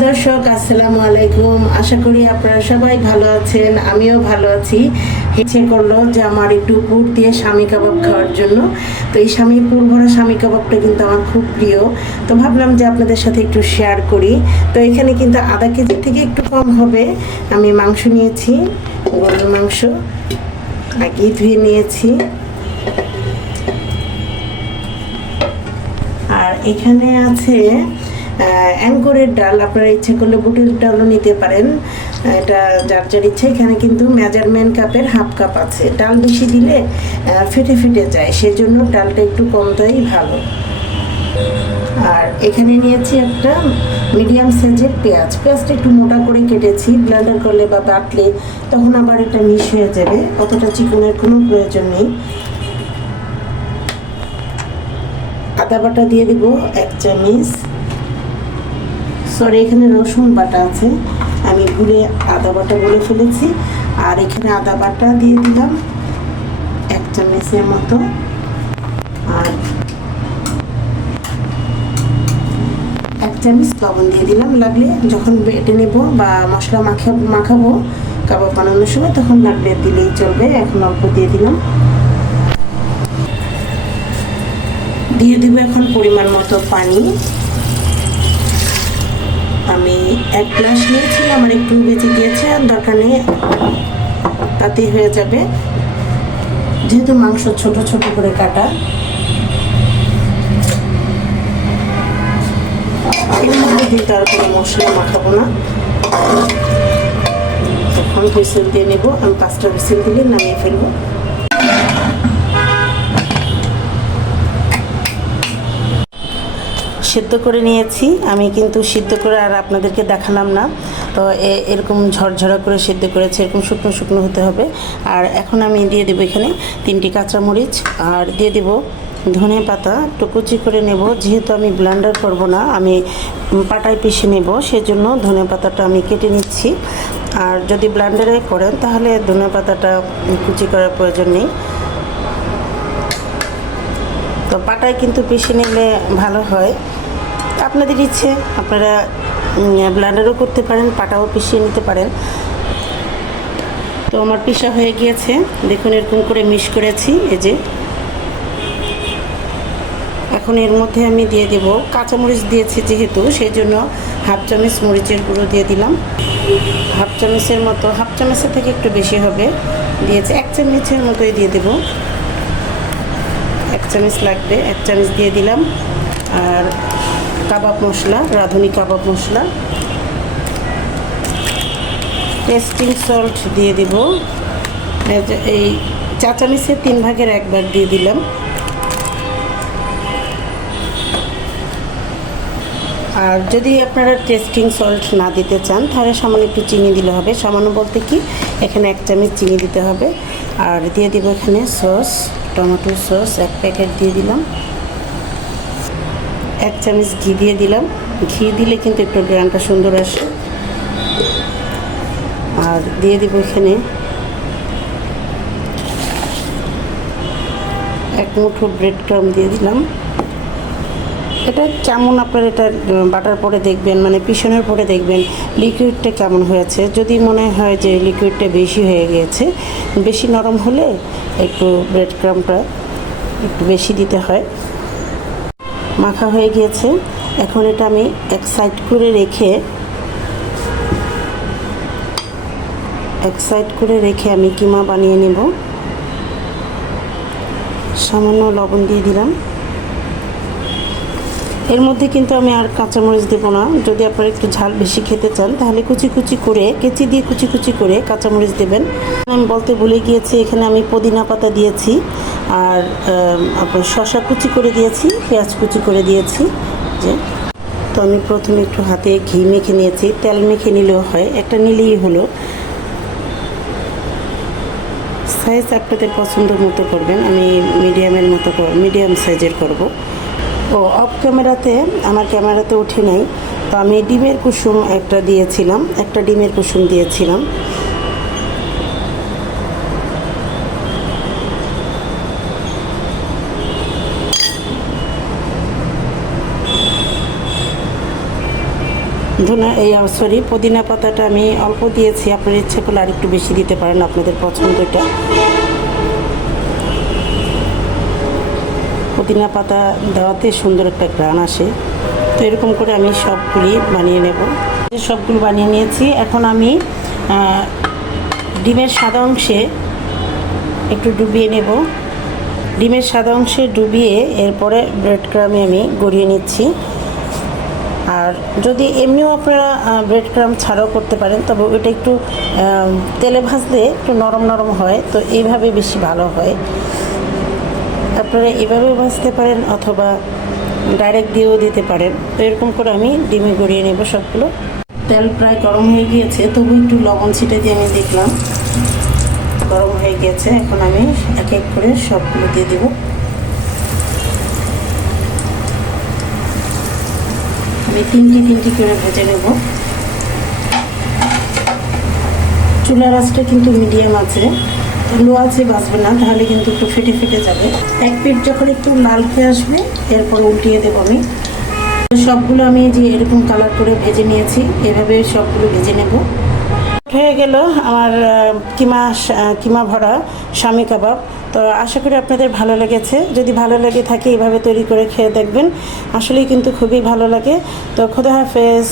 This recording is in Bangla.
দর্শক, আসসালামু আলাইকুম। আশা করি আপনারা সবাই ভালো আছেন, আমিও ভালো আছি। ইচ্ছে করল যে আমার একটু পুর দিয়ে স্বামী কাবাব খাওয়ার জন্য। তো এই স্বামী, পুর ভরা স্বামী কাবাবটা কিন্তু আমার খুব প্রিয়। তো ভাবলাম যে আপনাদের সাথে একটু শেয়ার করি। তো এখানে কিন্তু আধা কেজি থেকে একটু কম হবে। আমি মাংস নিয়েছি, গরুর মাংস। আগে ধুয়ে নিয়েছি। আর এখানে আছে অ্যাঙ্করের ডাল আপনারা ইচ্ছে করলে বুটের ডালও নিতে পারেন। এটা যার যার ইচ্ছে, এখানে কিন্তু মেজারমেন্ট কাপের হাফ কাপ আছে। ডাল বেশি দিলে ফেটে ফেটে যায়, সেজন্য ডালটা একটু কম দেওয়াই ভালো। আর এখানে নিয়েছি একটা মিডিয়াম সাইজের পেঁয়াজ। পেঁয়াজটা একটু মোটা করে কেটেছি, ব্লেন্ডার করলে বা বাটলে তখন আবার এটা মিশ হয়ে যাবে। অতটা চিকনের কোনো প্রয়োজন নেই। আদা বাটা দিয়ে দিব এক চামচ। সরি এখানে রসুন বাটা আছে। আমি ভুলে আদা বাটা বলে ফেলেছি। আর এখানে আদা বাটা দিয়ে দিলাম এক চামচের মতো। আর এক চামচ লবণ দিয়ে দিলাম। লাগলে যখন বেটে নেব বা মশলা মাখা, মাখাবো কাবাব বানানোর সময়, তখন লাগলে দিলেই চলবে। এখন অল্প দিয়ে দিলাম। দিয়ে দিব এখন পরিমাণ মতো পানি। আমি এক গ্লাস নিয়েছিলাম আমার একটু বেঁচে গিয়েছে দরকার নেই, তাতেই হয়ে যাবে। যেহেতু মাংস ছোট ছোট করে কাটা। কিন্তু আর কোনো মশলা মাখাবো না। তখন হুইসেল দিয়ে নেব, আমি পাঁচটা হুইসেল দিলে নামিয়ে ফেলব। সিদ্ধ করে নিয়েছি। আমি কিন্তু সিদ্ধ করে আর আপনাদেরকে দেখালাম না। তো এরকম ঝরঝরা করে সিদ্ধ করেছে, এরকম শুকনো শুকনো হতে হবে। আর এখন আমি দিয়ে দেবো এখানে তিনটি কাঁচামরিচ। আর দিয়ে দেব ধনে পাতা, একটু কুচি করে নেব। যেহেতু আমি ব্লেন্ডার করব না, আমি পাটায় পিষে নেব, সেজন্য ধনে পাতাটা আমি কেটে নিচ্ছি। আর যদি ব্লেন্ডারে করেন, তাহলে ধনে পাতাটা কুচি করার প্রয়োজন নেই। তো পাটায় কিন্তু পিষে নিলে ভালো হয়। আপনাদের ইচ্ছে, আপনারা ব্লান্ডারও করতে পারেন, পাটাও পিষিয়ে নিতে পারেন। তো আমার পিসা হয়ে গিয়েছে। দেখুন, এরকম করে মিশ করেছি, এই যে। এখন এর মধ্যে আমি দিয়ে দেব, কাঁচামরিচ দিয়েছি যেহেতু সেই জন্য হাফ চামচ মরিচের গুঁড়ো দিয়ে দিলাম। হাফ চামচের মতো, হাফ চামচের থেকে একটু বেশি হবে। দিয়েছে এক চামচের মতোই দিয়ে দেবো। এক চামচ লাগবে, এক চামচ দিয়ে দিলাম। আর কাবাব মশলা, রাঁধুনি কাবাব মশলা। টেস্টিং সল্ট দিয়ে দিব। এই যে চা চামচের তিন ভাগের এক ভাগ দিয়ে দিলাম। আর যদি আপনারা টেস্টিং সল্ট না দিতে চান, তাহলে সামান্য একটু চিনি দিলে হবে। সামান্য বলতে কি, এখানে এক চামচ চিনি দিতে হবে। আর দিয়ে দিব এখানে সস, টমেটো সস, এক প্যাকেট দিয়ে দিলাম। এক চামচ ঘি দিয়ে দিলাম। ঘি দিলে কিন্তু একটু গ্রানটা সুন্দর আসে। আর দিয়ে দিব এখানে এক মুঠো ব্রেড ক্রাম দিয়ে দিলাম। এটা কেমন আপনার এটা বাটার পরে দেখবেন মানে পিছনের পরে দেখবেন লিকুইডটা কেমন হয়েছে? যদি মনে হয় যে লিকুইডটা বেশি হয়ে গিয়েছে, বেশি নরম হলে একটু ব্রেড ক্রামটা একটু বেশি দিতে হয়। মাখা হয়ে গিয়েছে। এখন এটা আমি এক সাইড করে রেখে, এক সাইড করে রেখে আমি কিমা বানিয়ে নেব। সামান্য লবণ দিয়ে দিলাম। এর মধ্যে কিন্তু আমি আর কাঁচামরিচ দেবো না। যদি আপনারা একটু ঝাল বেশি খেতে চান, তাহলে কুচি কুচি করে, কেচি দিয়ে কুচি কুচি করে কাঁচামরিচ দেবেন। আমি বলতে ভুলে গিয়েছি, এখানে আমি পুদিনা পাতা দিয়েছি, আর আপনার শশা কুচি করে দিয়েছি, পেঁয়াজ কুচি করে দিয়েছি, যে। তো আমি প্রথমে একটু হাতে ঘি মেখে নিয়েছি, তেল মেখে নিলেও হয়, একটা নিলেই হলো। সাইজ আপনাদের পছন্দ মতো করবেন, আমি মিডিয়ামের মতো মিডিয়াম সাইজের করব। ও অফ ক্যামেরাতে আমার ক্যামেরাতে ওঠে নাই। তো আমি ডিমের কুসুম একটা দিয়েছিলাম, একটা ডিমের কুসুম দিয়েছিলাম। ধনা, এই সরি পুদিনা পাতাটা আমি অল্প দিয়েছি। আপনার ইচ্ছে করলে আর একটু বেশি দিতে পারেন, আপনাদের পছন্দটা পুদিনা পাতা দেওয়াতে সুন্দর একটা গ্রান আসে। তো এরকম করে আমি সবগুলি বানিয়ে নেব। সবগুলো বানিয়ে নিয়েছি। এখন আমি ডিমের সাদা অংশে একটু ডুবিয়ে নেব। ডিমের সাদা অংশে ডুবিয়ে এরপরে ব্রেড ক্রামে আমি গড়িয়ে নিচ্ছি। আর যদি এমনিও আপনারা ব্রেড ক্রাম ছাড়াও করতে পারেন, তবে ওটা একটু তেলে ভাজলে একটু নরম নরম হয়। তো এইভাবে বেশি ভালো হয়। আপনারা এভাবে ভাজতে পারেন অথবা ডাইরেক্ট দিয়েও দিতে পারেন। তো এরকম করে আমি ডিমে গড়িয়ে নেব সবগুলো। তেল প্রায় গরম হয়ে গিয়েছে, তবু একটু লবণ ছিটে দিয়ে আমি দেখলাম। গরম হয়ে গেছে এখন আমি এক এক করে সবগুলো দিয়ে দেবো। আমি তিনটি তিনটি করে ভেজে নেব। চুলার আঁচটা কিন্তু মিডিয়াম আছে। লো আছে, বাঁচবে না, তাহলে কিন্তু একটু ফেটে ফেটে যাবে। এক পিঠ যখন একটু লাল হয়ে আসবে, এরপর উল্টিয়ে দেবো আমি। সবগুলো আমি যে এরকম কালার করে ভেজে নিয়েছি, এভাবে সবগুলো ভেজে নেব। হয়ে গেল আমার কিমা কিমা ভরা স্বামী কাবাব। তো আশা করি আপনাদের ভালো লেগেছে। যদি ভালো লেগে থাকে এইভাবে তৈরি করে খেয়ে দেখবেন। আসলেই কিন্তু খুবই ভালো লাগে। তো খোদা হাফেজ।